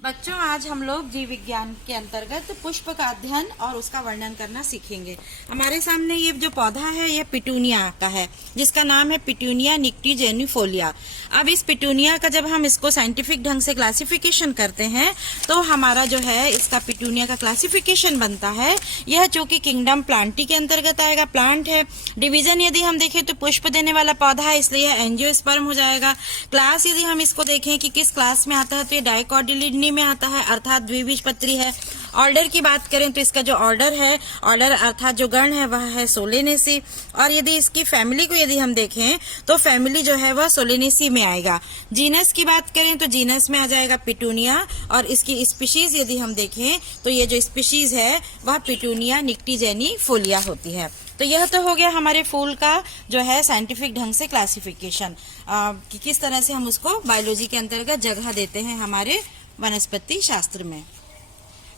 बच्चों, आज हम लोग जीव विज्ञान के अंतर्गत पुष्प का अध्ययन और उसका वर्णन करना सीखेंगे। हमारे सामने ये जो पौधा है ये पिटूनिया का है, जिसका नाम है पिटूनिया निक्टीजेनिफोलिया। अब इस पिटूनिया का जब हम इसको साइंटिफिक ढंग से क्लासिफिकेशन करते हैं तो हमारा जो है इसका पिटूनिया का क्लासिफिकेशन बनता है। यह चूंकि किंगडम प्लांटी के अंतर्गत आएगा, प्लांट है। डिवीजन यदि हम देखें तो पुष्प देने वाला पौधा है, इसलिए यह एंजियोस्पर्म हो जाएगा। क्लास यदि हम इसको देखें कि किस क्लास में आता है तो ये डाइकोटिलिडनी में आता है, अर्थात द्विबीजपत्री है। ऑर्डर की बात करें तो इसका जो ऑर्डर है, ऑर्डर अर्थात जो गण है वह है सोलेनेसी। और यदि इसकी फैमिली को यदि हम देखें तो फैमिली जो है वह सोलेनेसी में आएगा। जीनस की बात करें तो जीनस में आ जाएगा पिटूनिया, और इसकी स्पीशीज यदि हम देखें तो ये जो स्पीशीज है वह पिटूनिया निक्टीजेनिफोलिया होती है। तो यह तो हो गया हमारे फूल का जो है साइंटिफिक ढंग से क्लासिफिकेशन, कि किस तरह से हम उसको बायोलॉजी के अंतर्गत जगह देते हैं हमारे वनस्पति शास्त्र में।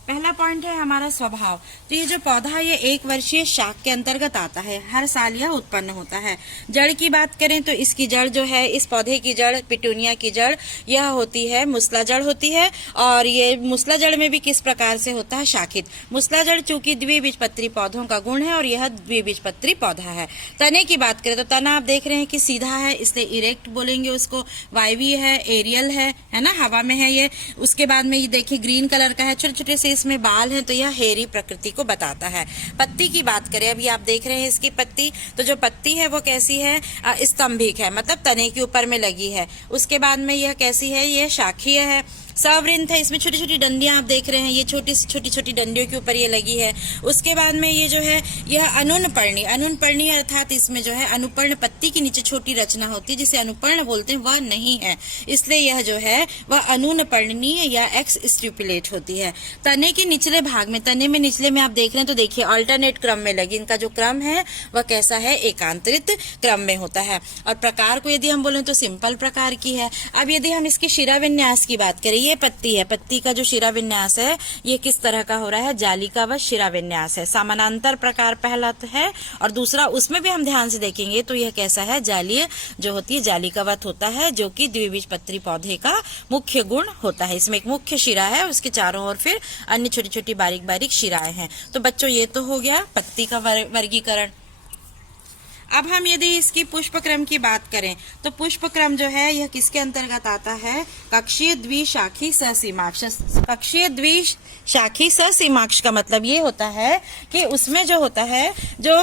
पहला पॉइंट है हमारा स्वभाव। तो ये जो पौधा है ये 1 वर्षीय शाख के अंतर्गत आता है, हर साल यह उत्पन्न होता है। जड़ की बात करें तो इसकी जड़ जो है, इस पौधे की जड़, पिटूनिया की जड़, यह होती है मुसला जड़ होती है। और ये मुसला जड़ में भी किस प्रकार से होता है, शाखित। मुसला जड़ चूंकि द्विबीजपत्री पौधों का गुण है और यह द्विबीजपत्री पौधा है। तने की बात करें तो तना आप देख रहे हैं कि सीधा है, इसलिए इरेक्ट बोलेंगे उसको। वायवीय है, एरियल है ना, हवा में है ये। उसके बाद में ये देखिए ग्रीन कलर का है, छोटे छोटे से इसमें बाल हैं, तो यह हेरी प्रकृति को बताता है। पत्ती की बात करें, अभी आप देख रहे हैं इसकी पत्ती, तो जो पत्ती है वो कैसी है, स्तंभिक है, मतलब तने के ऊपर में लगी है। उसके बाद में यह कैसी है, यह शाखीय है, सवृंत है। इसमें छोटी छोटी डंडियां आप देख रहे हैं, ये छोटी छोटी डंडियों के ऊपर ये लगी है। उसके बाद में ये जो है यह अनुनपर्णी, अनुनपर्णी अर्थात इसमें जो है अनुपर्ण पत्ती के नीचे छोटी रचना होती है जिसे अनुपर्ण बोलते हैं, वह नहीं है, इसलिए यह जो है वह अनुनपर्णीय या एक्स स्टिपुलेट होती है। तने के निचले भाग में, तने में निचले में आप देख रहे हैं तो देखिए अल्टरनेट क्रम में लगी। इनका जो क्रम है वह कैसा है, एकांतरित क्रम में होता है। और प्रकार को यदि हम बोले तो सिंपल प्रकार की है। अब यदि हम इसकी शिरा विन्यास की बात करें, ये पत्ती है, पत्ती का जो शिरा विन्यास है ये किस तरह का हो रहा है, जालिकावत शिरा विन्यास है। समानांतर प्रकार पहला है, और दूसरा उसमें भी हम ध्यान से देखेंगे तो यह कैसा है, जालीय जो होती है, जालिकावत होता है, जो कि द्विबीजपत्री पौधे का मुख्य गुण होता है। इसमें एक मुख्य शिरा है, उसके चारों ओर फिर अन्य छोटी छोटी बारीक बारीक शिराएं हैं। तो बच्चों ये तो हो गया पत्ती का वर्गीकरण। अब हम यदि इसकी पुष्पक्रम की बात करें तो पुष्पक्रम जो है यह किसके अंतर्गत आता है, कक्षीय द्विशाखी ससीमाक्ष। कक्षीय द्विशाखी ससीमाक्ष का मतलब ये होता है कि उसमें जो होता है, जो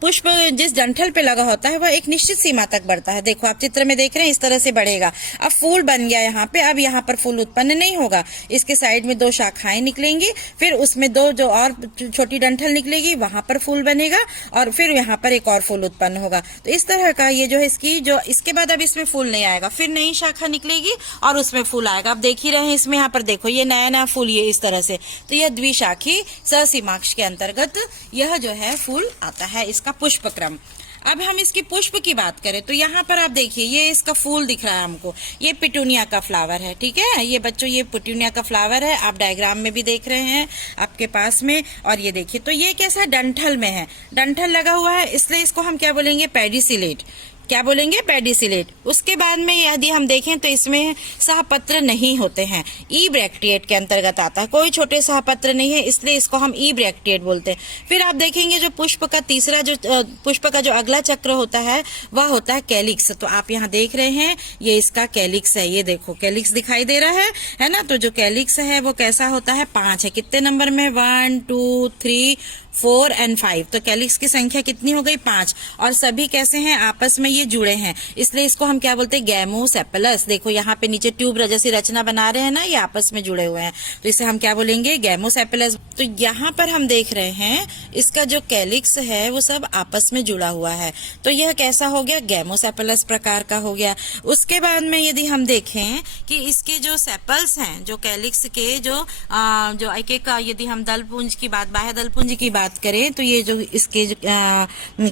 पुष्प जिस डंठल पे लगा होता है वह एक निश्चित सीमा तक बढ़ता है। देखो आप चित्र में देख रहे हैं, इस तरह से बढ़ेगा। अब फूल बन गया यहाँ पे, अब यहाँ पर फूल उत्पन्न नहीं होगा, इसके साइड में 2 शाखाएं निकलेंगी, फिर उसमें 2 जो और छोटी डंठल निकलेगी, वहां पर फूल बनेगा, और फिर यहाँ पर एक और फूल उत्पन्न होगा। तो इस तरह का ये जो है इसकी जो, इसके बाद अब इसमें फूल नहीं आएगा, फिर नई शाखा निकलेगी और उसमें फूल आएगा। आप देख ही रहे हैं इसमें, यहाँ पर देखो ये नया नया फूल ये इस तरह से। तो यह द्विशाखी ससीमाक्ष के अंतर्गत यह जो है फूल आता है, इसका पुष्पक्रम। अब हम इसकी पुष्प की बात करें तो यहाँ पर आप देखिए ये इसका फूल दिख रहा है हमको, ये पिटूनिया का फ्लावर है, ठीक है। ये बच्चों ये पिटूनिया का फ्लावर है, आप डायग्राम में भी देख रहे हैं आपके पास में। और ये देखिए तो ये कैसा डंठल में है, डंठल लगा हुआ है, इसलिए इसको हम क्या बोलेंगे, पेडिसिलेट। क्या बोलेंगे, पेडिसिलेट। उसके बाद में यदि हम देखें तो इसमें सहपत्र नहीं होते हैं, ई ब्रैक्टिएट के अंतर्गत आता है, कोई छोटे सहपत्र नहीं है, इसलिए इसको हम ई ब्रैक्टिएट बोलते हैं। फिर आप देखेंगे जो पुष्प का तीसरा जो पुष्प का जो अगला चक्र होता है वह होता है कैलिक्स। तो आप यहाँ देख रहे हैं ये इसका कैलिक्स है, ये देखो कैलिक्स दिखाई दे रहा है ना। तो जो कैलिक्स है वो कैसा होता है, 5 है। कितने नंबर में, 1 2 3 4 और 5। तो कैलिक्स की संख्या कितनी हो गई, 5। और सभी कैसे हैं, आपस में ये जुड़े हैं, इसलिए इसको हम क्या बोलते हैं, गैमोसेपलस। देखो यहाँ पे नीचे ट्यूब जैसी रचना बना रहे हैं ना, ये आपस में जुड़े हुए हैं, तो इसे हम क्या बोलेंगे, गैमोसेपलस। तो यहाँ पर हम देख रहे हैं इसका जो कैलिक्स है वो सब आपस में जुड़ा हुआ है, तो यह कैसा हो गया, गैमोसेपलस प्रकार का हो गया। उसके बाद में यदि हम देखें कि इसके जो सेपल्स हैं, जो कैलिक्स के जो एक एक, यदि हम दलपुंज की बात, बाह्य दलपुंज की बात बात करें तो ये जो इसके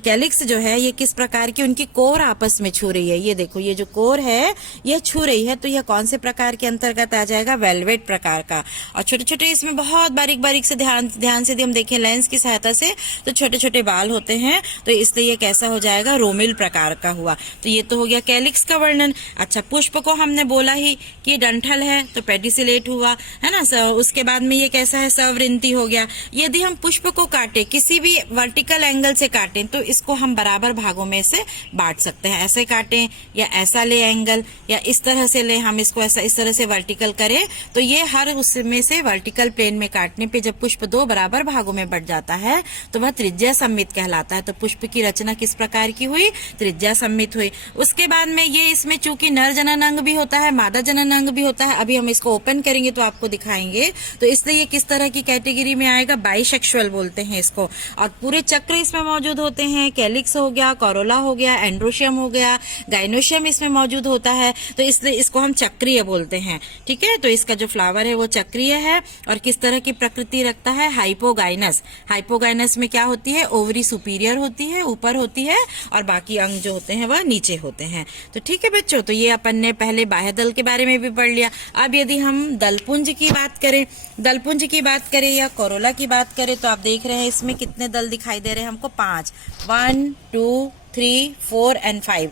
कैलिक्स जो है ये किस प्रकार की उनकी कोर आपस में छू रही है। ये देखो ये जो कोर है ये छू रही है, तो यह कौन से प्रकार के अंतर्गत आ जाएगा, वेलवेट प्रकार का। और छोटे छोटे इसमें बहुत बारीक बारीक से ध्यान से यदि हम देखें लेंस की सहायता से तो छोटे छोटे बाल होते हैं, तो इसलिए ये कैसा हो जाएगा, रोमिल प्रकार का हुआ। तो ये तो हो गया कैलिक्स का वर्णन। अच्छा, पुष्प को हमने बोला ही कि डंठल है तो पेडिसिलेट हुआ, है ना। उसके बाद में ये कैसा है, सवृंती हो गया। यदि हम पुष्प को काटे, किसी भी वर्टिकल एंगल से काटें तो इसको हम बराबर भागों में से बांट सकते हैं। ऐसे काटें या ऐसा ले एंगल, या इस तरह से ले हम इसको, ऐसा इस तरह से वर्टिकल करें तो ये हर उसमें से वर्टिकल प्लेन में काटने पे जब पुष्प दो बराबर भागों में बट जाता है तो वह त्रिज्या सममित कहलाता है। तो पुष्प की रचना किस प्रकार की हुई, त्रिज्या सममित हुई। उसके बाद में ये इसमें चूंकि नर जनन अंग भी होता है, मादा जनन अंग भी होता है, अभी हम इसको ओपन करेंगे तो आपको दिखाएंगे, तो इसलिए ये किस तरह की कैटेगरी में आएगा, बाइसेक्सुअल बोलते हैं इसको। और पूरे चक्र इसमें मौजूद होते हैं, कैलिक्स हो गया, कोरोला हो गया, एंड्रोशियम हो गया, गाइनोशियम इसमें मौजूद होता है, तो इसलिए इसको हम चक्रीय बोलते हैं। ठीक है, तो इसका जो फ्लावर है वो चक्रीय है और किस तरह की प्रकृति रखता है, हाइपोगाइनस। हाइपोगाइनस में क्या होती है, ओवरी सुपीरियर होती है, ऊपर होती है, और बाकी अंग जो होते हैं वह नीचे होते हैं। तो ठीक है बच्चों, तो ये अपन ने पहले बाह्य दल के बारे में भी पढ़ लिया। अब यदि हम दलपुंज की बात करें, दलपुंज की बात करें या कोरोला की बात करें, तो आप देख रहे हैं इसमें कितने दल दिखाई दे रहे हैं हमको, 5, 1 2 3 4 एंड 5।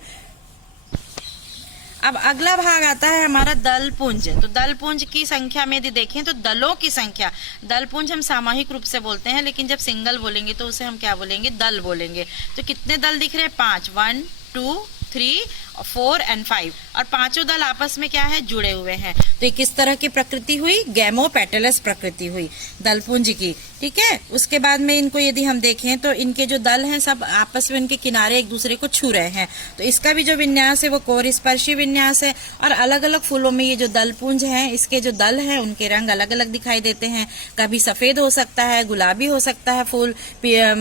अब अगला भाग आता है हमारा दलपुंज। तो दलपुंज की संख्या में यदि देखें तो दलों की संख्या, दलपुंज हम सामूहिक रूप से बोलते हैं, लेकिन जब सिंगल बोलेंगे तो उसे हम क्या बोलेंगे, दल बोलेंगे। तो कितने दल दिख रहे हैं, 5, 1 2 3 4 एंड 5, और पांचों दल आपस में क्या है, जुड़े हुए हैं। तो ये किस तरह की प्रकृति हुई, गैमोपेटलस प्रकृति हुई दलपुंज की। ठीक है, उसके बाद में इनको यदि हम देखें तो इनके जो दल हैं सब आपस में उनके किनारे एक दूसरे को छू रहे हैं। तो इसका भी जो विन्यास है वो कोरस्पर्शी विन्यास है। और अलग अलग फूलों में ये जो दलपुंज हैं, इसके जो दल हैं उनके रंग अलग अलग दिखाई देते हैं। कभी सफेद हो सकता है, गुलाबी हो सकता है फूल,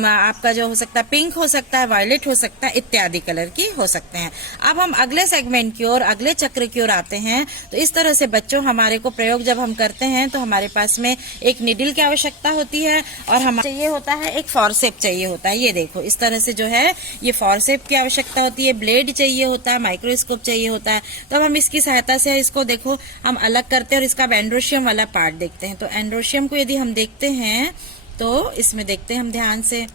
आपका जो हो सकता है पिंक हो सकता है, वायलेट हो सकता है, इत्यादि कलर की हो सकते हैं। अब हम अगले सेगमेंट की ओर, अगले चक्र की ओर आते हैं। तो इस तरह से बच्चों हमारे को प्रयोग जब हम करते हैं तो हमारे पास में एक निडिल की आवश्यकता होती है और हमें चाहिए होता है एक फॉरसेप चाहिए होता है। ये देखो इस तरह से जो है ये फॉरसेप की आवश्यकता होती है, ब्लेड चाहिए होता है, माइक्रोस्कोप चाहिए होता है। तो अब हम इसकी सहायता से इसको देखो हम अलग करते हैं और इसका एंड्रोशियम वाला पार्ट देखते हैं। तो एंड्रोशियम को यदि हम देखते हैं तो इसमें देखते हैं हम ध्यान से।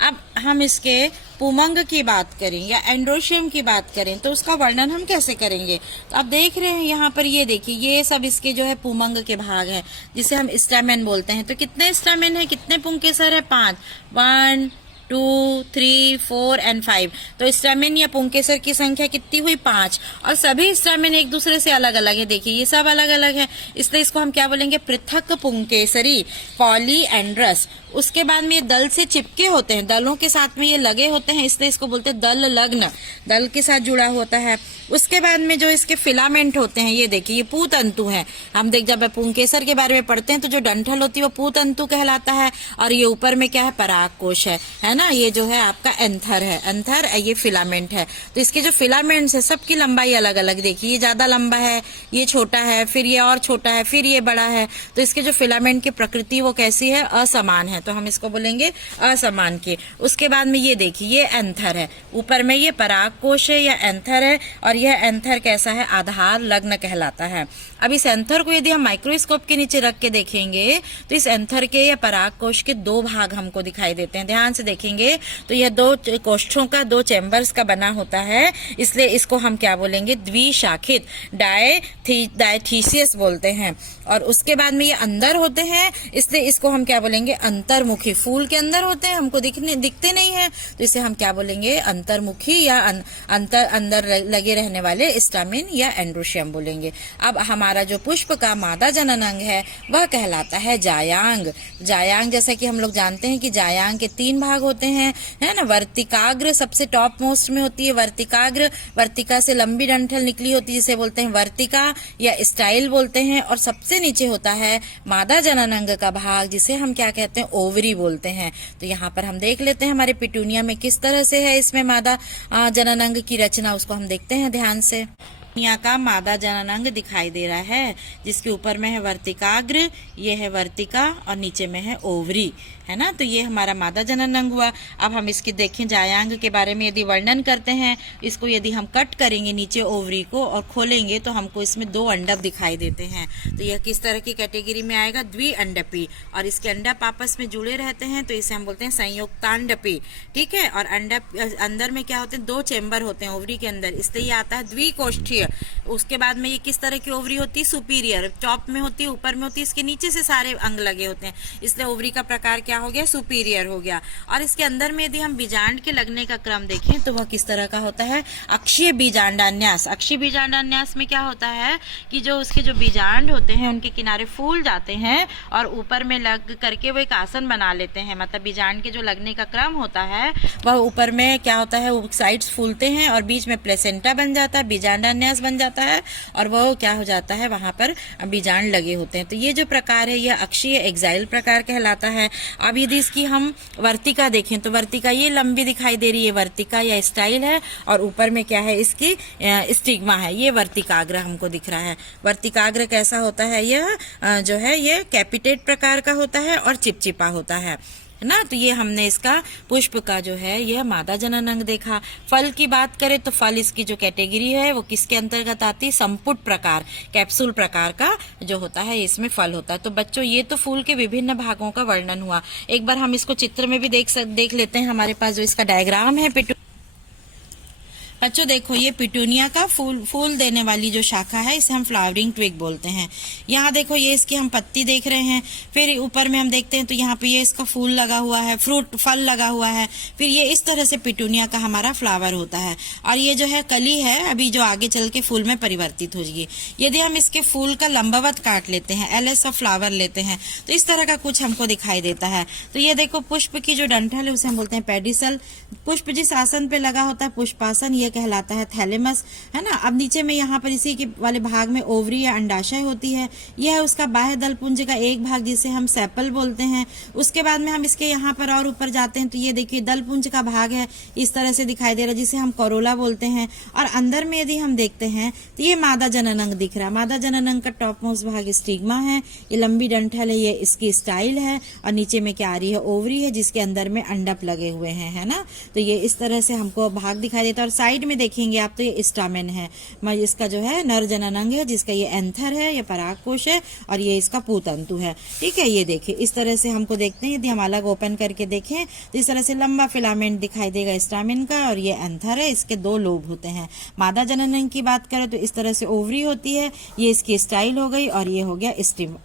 अब हम इसके पुमंग की बात करें या एंड्रोशियम की बात करें तो उसका वर्णन हम कैसे करेंगे। तो आप देख रहे हैं यहाँ पर, ये देखिए ये सब इसके जो है पुमंग के भाग हैं जिसे हम स्टैमेन बोलते हैं। तो कितने स्टैमेन है, कितने पुंकेसर है, 5, 1 2 3 4 एंड 5। तो स्टैमेन या पुंकेसर की संख्या कितनी हुई, 5। और सभी स्टैमेन एक दूसरे से अलग अलग है। देखिए ये सब अलग अलग है, इसलिए इसको हम क्या बोलेंगे, पृथक पुंकेसरी, पॉलीएंड्रस। उसके बाद में ये दल से चिपके होते हैं, दलों के साथ में ये लगे होते हैं, इसलिए इसको बोलते हैं दल लग्न, दल के साथ जुड़ा होता है। उसके बाद में जो इसके फिलामेंट होते हैं, ये देखिए ये पूतंतु है। हम देख जब पुंकेसर के बारे में पढ़ते हैं तो जो डंठल होती है वो पूतंतु कहलाता है, और ये ऊपर में क्या है, परागकोश है ना। ये जो है आपका एंथर है, एंथर, ये फिलामेंट है। तो इसके जो फिलामेंट्स है सबकी लंबाई अलग अलग, देखिए ये ज्यादा लंबा है, ये छोटा है, फिर ये और छोटा है, फिर ये बड़ा है। तो इसके जो फिलामेंट की प्रकृति वो कैसी है, असमान है, तो हम इसको बोलेंगे असमान की। उसके बाद में ये देखिए ये एंथर है, ऊपर में ये परागकोश है या एंथर है, और यह एंथर कैसा है, आधार लग्न कहलाता है। अब इस एंथर को यदि हम माइक्रोस्कोप के नीचे रख के देखेंगे तो इस एंथर के या परागकोश के 2 भाग हमको दिखाई देते हैं। ध्यान से देखेंगे तो यह 2 कोष्ठों का, 2 चैम्बर्स का बना होता है, इसलिए इसको हम क्या बोलेंगे, द्विशाखित, डायथीसियस बोलते हैं। और उसके बाद में ये अंदर होते हैं, इसलिए इसको हम क्या बोलेंगे, अंतर्मुखी। फूल के अंदर होते हैं, हमको दिखते नहीं है, तो इसे हम क्या बोलेंगे, अंतर्मुखी या अंदर लगे रहने वाले स्टामिन या एंड्रोशियम बोलेंगे। अब हमारा जो पुष्प का मादा जनन अंग है वह कहलाता है जायांग। जायांग जैसा कि हम लोग जानते हैं कि जायांग के 3 भाग होते हैं, है ना। वर्तिकाग्र सबसे टॉप मोस्ट में होती है, वर्तिकाग्र, वर्तिका से लंबी डंठल निकली होती है जिसे बोलते हैं वर्तिका या स्टाइल बोलते हैं। और सबसे नीचे होता है मादा जनन अंग का भाग जिसे हम क्या कहते हैं, ओवरी बोलते हैं। तो यहाँ पर हम देख लेते हैं हमारे पिटूनिया में किस तरह से है इसमें मादा जनन अंग की रचना, उसको हम देखते हैं ध्यान से। यहाँ का मादा जननांग दिखाई दे रहा है, जिसके ऊपर में है वर्तिकाग्र, ये है वर्तिका और नीचे में है ओवरी, है ना। तो ये हमारा मादा जननांग हुआ। अब हम इसकी देखें जायांग के बारे में यदि वर्णन करते हैं, इसको यदि हम कट करेंगे नीचे ओवरी को और खोलेंगे तो हमको इसमें 2 अंडप दिखाई देते हैं। तो यह किस तरह की कैटेगरी में आएगा? द्विअंडपी। और इसके अंडप आपस में जुड़े रहते हैं तो इसे हम बोलते हैं संयुक्तांडपी, ठीक है। और अंडप अंदर में क्या होते हैं? 2 चेम्बर होते हैं ओवरी के अंदर, इसलिए ये आता है द्विकोष्ठीय। उसके बाद में ये किस तरह की ओवरी होती है? सुपीरियर, टॉप में होती है, ऊपर में होती है, इसके नीचे से सारे अंग लगे होते हैं, इसलिए ओवरी का प्रकार क्या हो गया? सुपीरियर हो गया। और इसके अंदर में यदि हम बीजांड के लगने का क्रम देखें तो वह किस तरह का होता है? अक्षीय बीजांडान्यास। अक्षीय बीजांडान्यास में क्या होता है कि जो उसके जो बीजांड होते हैं उनके किनारे फूल जाते हैं और ऊपर में लग करके वो एक आसन बना लेते हैं। मतलब बीजांड के जो लगने का क्रम होता है वह ऊपर में क्या होता है? साइड्स फूलते हैं और बीच में प्लेसेंटा बन जाता है, बीजांडान्यास बन जाता है और वह क्या हो जाता है? वहां पर बीजांड लगे होते हैं। तो ये जो प्रकार है यह अक्षीय एक्साइल प्रकार कहलाता है। अब यदि इसकी हम वर्तिका देखें तो वर्तिका ये लंबी दिखाई दे रही है, वर्तिका या स्टाइल है, और ऊपर में क्या है? इसकी स्टिग्मा है, ये वर्तिकाग्र हमको दिख रहा है। वर्तिकाग्र कैसा होता है? यह जो है ये कैपिटेट प्रकार का होता है और चिपचिपा होता है ना। तो ये हमने इसका पुष्प का जो है यह मादा जननांग देखा। फल की बात करें तो फल इसकी जो कैटेगरी है वो किसके अंतर्गत आती है? संपुट प्रकार, कैप्सूल प्रकार का जो होता है इसमें फल होता है। तो बच्चों ये तो फूल के विभिन्न भागों का वर्णन हुआ। एक बार हम इसको चित्र में भी देख लेते हैं। हमारे पास जो इसका डायग्राम है बच्चों देखो, ये पिटूनिया का फूल देने वाली जो शाखा है इसे हम फ्लावरिंग ट्विग बोलते हैं। यहाँ देखो ये इसकी हम पत्ती देख रहे हैं, फिर ऊपर में हम देखते हैं तो यहाँ पे ये इसका फूल लगा हुआ है, फल लगा हुआ है, फिर ये इस तरह से पिटूनिया का हमारा फ्लावर होता है। और ये जो है कली है अभी जो आगे चल के फूल में परिवर्तित होगी। यदि हम इसके फूल का लंबवत काट लेते हैं, एलएस ऑफ फ्लावर लेते हैं, तो इस तरह का कुछ हमको दिखाई देता है। तो ये देखो पुष्प की जो डंठल है उसे हम बोलते हैं पेडिसल। पुष्प जिस आसन पे लगा होता है पुष्पासन, ये कहलाता है थैलेमस, है ना। अब नीचे में यहाँ पर इसी के वाले भाग में ओवरी या अंडाशय होती है, यह है उसका बाह्य दलपुंज का एक भाग जिसे हम सेपल बोलते हैं। उसके बाद में हम इसके यहाँ पर और ऊपर जाते हैं तो ये देखिए दलपुंज का भाग है, इस तरह से दिखाई दे रहा है जिसे हम कोरोला बोलते हैं। और अंदर में यदि हम देखते हैं तो ये मादा जननांग दिख रहा है। मादा जननांग का टॉप मोस्ट भाग स्टिग्मा है, ये लंबी डंठल है, ये इसकी स्टाइल है, और नीचे में क्या आ रही है? ओवरी है जिसके अंदर में अंडप लगे हुए हैं, है ना। तो ये इस तरह से हमको भाग दिखाई देता है। और साइड में देखेंगे आप तो ये स्टामेन है, इसका जो है नर जननांग है जिसका ये एंथर है, ये परागकोश है, और ये इसका पूतंतु है, ठीक है। ये देखिए इस तरह से हमको देखते हैं, यदि हम अलग ओपन करके देखें तो इस तरह से लंबा फिलामेंट दिखाई देगा स्टामेन का, और ये एंथर है, इसके 2 लोब होते हैं। मादा जननांग की बात करें तो इस तरह से ओवरी होती है, ये इसकी स्टाइल हो गई, और ये हो गया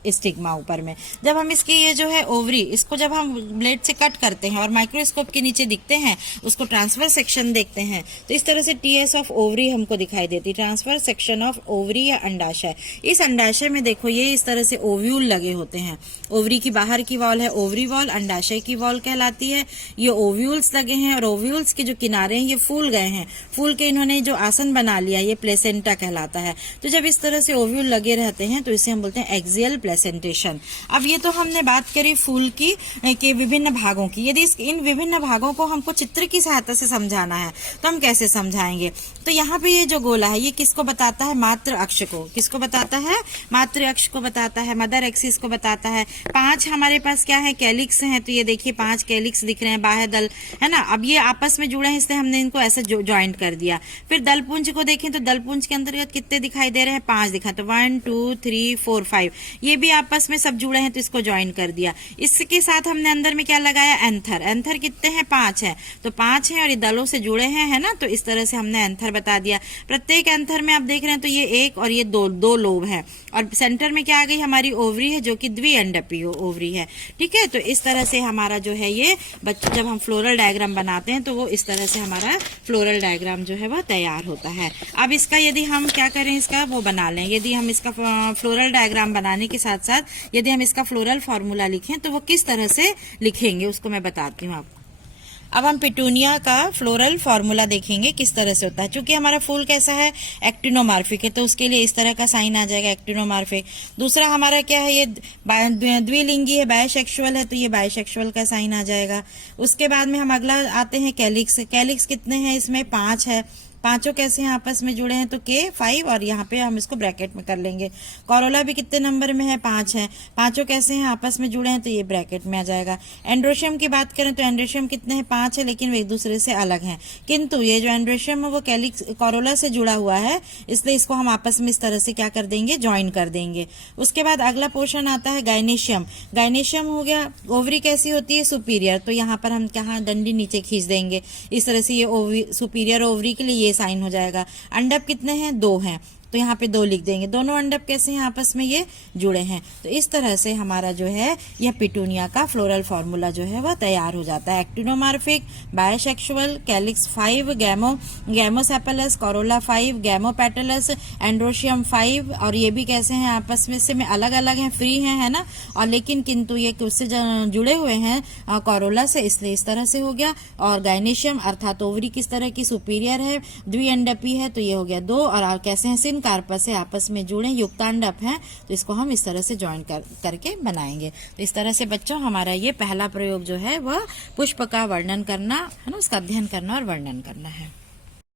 स्टिग्मा ऊपर में। जब हम इसकी ये जो है ओवरी, इसको जब हम ब्लेड से कट करते हैं और माइक्रोस्कोप के नीचे दिखते हैं, उसको ट्रांसफर सेक्शन देखते हैं तो इस तरह से टीएस ऑफ ओवरी हमको दिखाई देती, ट्रांसफर सेक्शन ऑफ ओवरी या अंडाशय। इस अंडाशय में देखो ये इस तरह से ओव्यूल लगे होते हैं। ओवरी की बाहर की वॉल है ओवरी वॉल, अंडाशय की वॉल कहलाती है। ये ओव्यूल्स लगे हैं और ओव्यूल्स के जो किनारे हैं ये फूल गए हैं, फूल के इन्होंने जो आसन बना लिया ये प्लेसेंटा कहलाता है। तो जब इस तरह से ओव्यूल लगे रहते हैं तो इसे हम बोलते हैं एक्सियल प्लेसेंटेशन। अब ये तो हमने बात करी फूल की के विभिन्न भागों की। यदि इन विभिन्न भागों को हमको चित्र की सहायता से समझाना है तो हम कैसे समझाएंगे? तो यहाँ पे ये जो गोला है ये किसको बताता है? मात्र अक्ष को। किसको बताता है? मात्र अक्ष को बताता है, मदर एक्सिस को बताता है। 5 हमारे पास क्या है? कैलिक्स हैं, तो ये देखिए 5 कैलिक्स दिख रहे हैं, बाह्य दल, है ना। अब ये आपस में जुड़े हैं इसलिए हमने इनको ऐसे ज्वाइंट कर दिया। फिर दलपुंज को देखें तो दलपुंज के अंतर्गत कितने दिखाई दे रहे हैं? 5 दिखा, तो 1 2 3 4 5, ये भी आपस में सब जुड़े हैं तो इसको ज्वाइन कर दिया। इसके साथ हमने अंदर में क्या लगाया? एंथर। एंथर कितने हैं? 5 है, तो 5 है और ये दलों से जुड़े हैं, है ना। तो इस तरह से हमने एंथर बता दिया। प्रत्येक एंथर में आप देख रहे हैं तो ये 1 और ये 2 लोब है, और सेंटर में क्या आ गई? हमारी ओवरी है जो कि द्विअंडपी ओवरी है, ठीक है। तो इस तरह से हमारा जो है ये बच्चे जब हम फ्लोरल डायग्राम बनाते हैं तो वो इस तरह से हमारा फ्लोरल डायग्राम जो है वह तैयार होता है। अब इसका यदि हम क्या करें, इसका वो बना लें, यदि हम इसका फ्लोरल डायग्राम बनाने के साथ साथ यदि हम इसका फ्लोरल फॉर्मूला लिखें तो वो किस तरह से लिखेंगे उसको मैं बताती हूँ आपको। अब हम पिटूनिया का फ्लोरल फॉर्मूला देखेंगे किस तरह से होता है। चूंकि हमारा फूल कैसा है? एक्टिनोमार्फिक है, तो उसके लिए इस तरह का साइन आ जाएगा, एक्टिनोमार्फिक। दूसरा हमारा क्या है? ये द्विलिंगी है, बायसेक्सुअल है, तो ये बायसेक्सुअल का साइन आ जाएगा। उसके बाद में हम अगला आते हैं कैलिक्स। कैलिक्स कितने हैं? इसमें 5 है, पांचों कैसे हैं आपस में जुड़े हैं, तो K5 और यहाँ पे हम इसको ब्रैकेट में कर लेंगे। कोरोला भी कितने नंबर में है, 5 है। पांचों कैसे हैं आपस में जुड़े हैं, तो ये ब्रैकेट में आ जाएगा। एंड्रोशियम की बात करें तो एंड्रोशियम कितने हैं, 5 है, लेकिन वे एक दूसरे से अलग हैं। किंतु ये जो एंड्रोशियम है वो कैलिक्स कोरोला से जुड़ा हुआ है, इसलिए इसको हम आपस में इस तरह से क्या कर देंगे, ज्वाइन कर देंगे। उसके बाद अगला पोर्शन आता है गाइनेशियम। गाइनेशियम हो गया, ओवरी कैसी होती है, सुपीरियर, तो यहाँ पर हम क्या डंडी नीचे खींच देंगे इस तरह से, ये सुपीरियर ओवरी के लिए ये साइन हो जाएगा। अंडप कितने हैं, 2 हैं, तो यहाँ पे 2 लिख देंगे। दोनों अंडप कैसे हैं आपस में, ये जुड़े हैं। तो इस तरह से हमारा जो है यह पिटूनिया का फ्लोरल फॉर्मूला जो है वह तैयार हो जाता है। Actinomorphic, bisexual, calyx 5, gamosepalous, Corolla 5, gamopetalous, androecium 5, और ये भी कैसे हैं आपस में से अलग अलग हैं, फ्री हैं, है ना, और लेकिन किंतु ये उससे जुड़े हुए हैं कोरोला से, इसलिए इस तरह से हो गया। और गाइनेशियम अर्थात ओवरी किस तरह की, सुपीरियर है, द्विअंडपी है, तो ये हो गया 2, और कैसे हैं, कार्पस से आपस में जुड़े युक्तांडप हैं, तो इसको हम इस तरह से ज्वाइन करके बनाएंगे। तो इस तरह से बच्चों हमारा ये पहला प्रयोग जो है वह पुष्प का वर्णन करना है ना, उसका अध्ययन करना और वर्णन करना है।